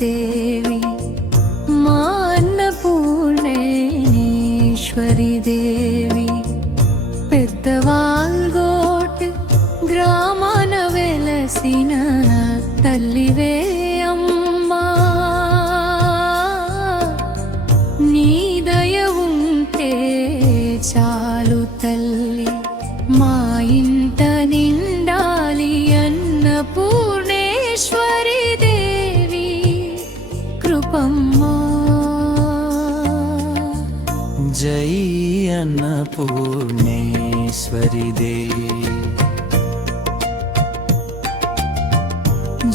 దేవి మా అన్నపూర్ణేశ్వరి దేవి పెద్దవాల్గోట్ గ్రామాన వెలసిన తల్లివే అమ్మా నీ దయ ఉంటే చాలు తల్లి మా ఇంట నిండాలి అన్నపూర్ణేశ్వరి దేవి కృపమ్మా జై అన్నపూర్ణేశ్వరి దేవి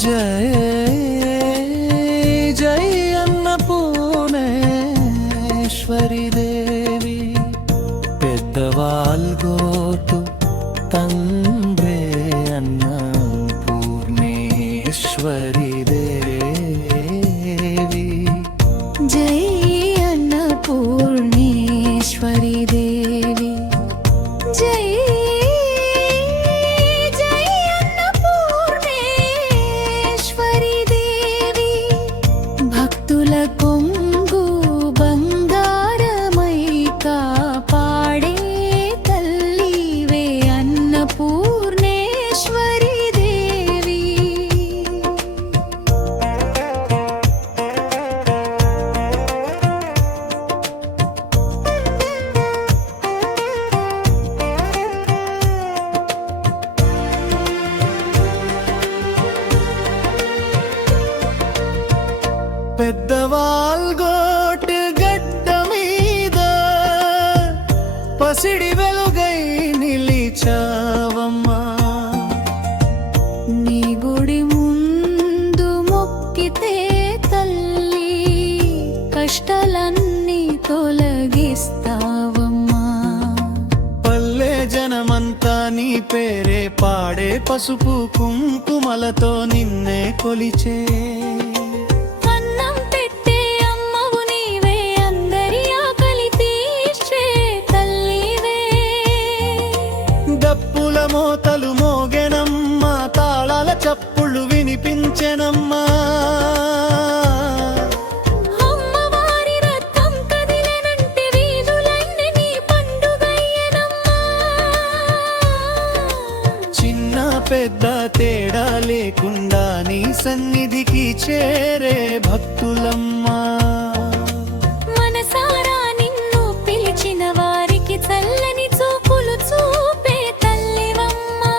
జై జై అన్నపూర్ణేశ్వరి దేవి పెద్దవాల్గోటు తండ్రే అన్నపూర్ణేశ్వరి దేవి జై అన్నపూర్ణేశ్వరి దేవి జై జై అన్నపూర్ణేశ్వరి దేవి భక్తుల కొంగు బంగారమై కాపాడే తల్లివే అన్నపూర్ణేశ్వరి దేవి పెద్దవాల్గోట్ గడ్డ మీద పసిడి వెలుగై నిలిచావమ్మా నీ గుడి ముందు మొక్కితే తల్లి కష్టాలన్నీ తొలగిస్తావమ్మా పల్లె జనమంతా నీ పేరే పాడే పసుపు కుంకుమలతో నిన్నే కొలిచే అన్నం పెట్టే అమ్మవు నీవే అందరి ఆకలి తీర్చే తల్లివే డప్పుల మోతలు మోగెనమ్మా తాళాల చప్పుళ్ళు వినిపించెనమ్మా అమ్మవారి రథం కదిలెనంటే వీధులన్నీ నీ పండుగయ్యెనమ్మా చిన్న పెద్ద తేడా లేకుండా నీ సన్నిధికి చేరే భక్తులమ్మా మనసారా నిన్ను పిలిచిన వారికి చల్లని చూపులు చూపే తల్లివమ్మా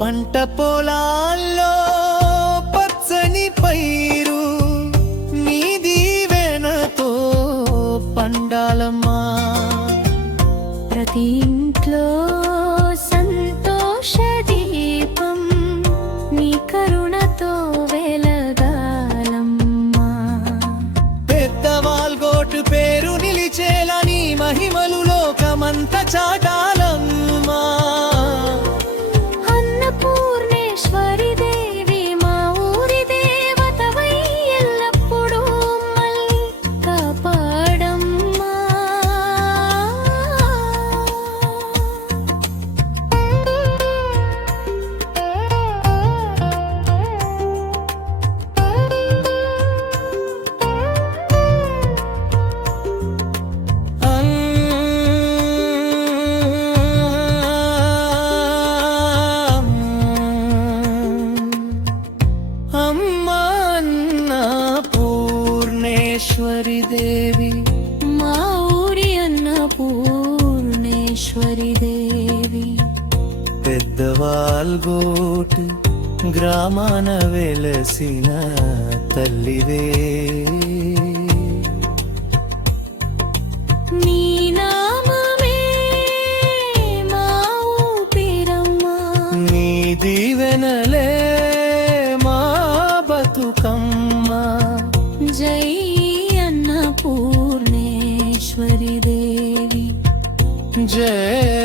పంట పొలాల్లో పచ్చని పైరు నీ దీవెనతో పండాలమ్మా ప్రతి ఇంట్లో సంతోష దీపం నీ కరుణతో వెలగాలమ్మా పెద్దవాల్గోటు పేరు నిలిచేలా నీ మహిమలు లోకమంత చాటాలమ్మా అన్నపూర్ణేశ్వరి దేవి మా ఊరి దేవతవై ఎల్లప్పుడూ మళ్ళీ కాపాడమ్మా అమ్మా అన్నపూర్ణేశ్వరి దేవి మా ఊరి అన్నపూర్ణేశ్వరి దేవి పెద్దవాల్గోటు గ్రామాన వెలసిన తల్లివే నీ నామమే మా ఊపిరమ్మా నీ దీవెన జయ